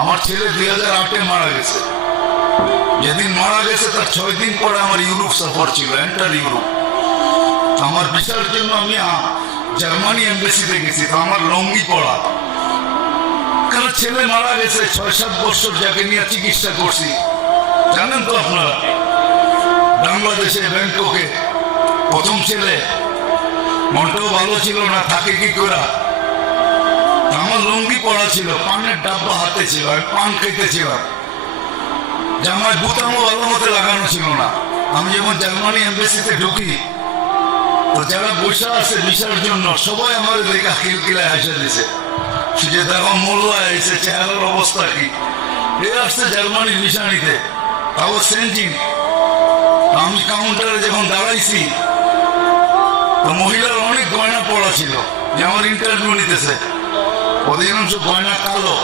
আমার ছেলে 2008-এ মারা গেছে। যেদিন মারা গেছে তার 6 দিন পরে আমার ইউরোপ সফর ছিল, এন্টার ইউরোপ। আমার ভিসার জন্য আমি জার্মানি এম্বাসিতে গেছি, তো আমার লঙ্গি পড়া, কারণ ছেলে মারা গেছে। 6-7 বছর যাকে নিয়ে চিকিৎসা করছি, জানেন তো আপনারা, বাংলাদেশে ব্যাংককে। প্রথম ছেলে মনটাও ভালো ছিল না, থাকে কি করা। আমার লুঙ্গি পড়া ছিল, পানের ডাব্বা হাতে ছিল, আমি পান খেতেছিলাম, জামায় বোতামও ভালো মতো লাগানো ছিল না। আমি যখন জার্মানি এম্বাসিতে ঢুকি, তো যারা বসে আছে ভিসার জন্য সবাই আমার দেখা খিলখিলায় হাসে দিছে, যে দেখো মোল্লা এসে, চেহারার অবস্থা কি। এ আসছে জার্মানির ভিসা নিতে, তাও সেন্টিং। আমি কাউন্টারে যখন দাঁড়াইছি, তো মহিলার অনেক গয়না পড়া ছিল, যে আমার ইন্টারভিউ নিতেছে। অধিকাংশ গয়না কালো।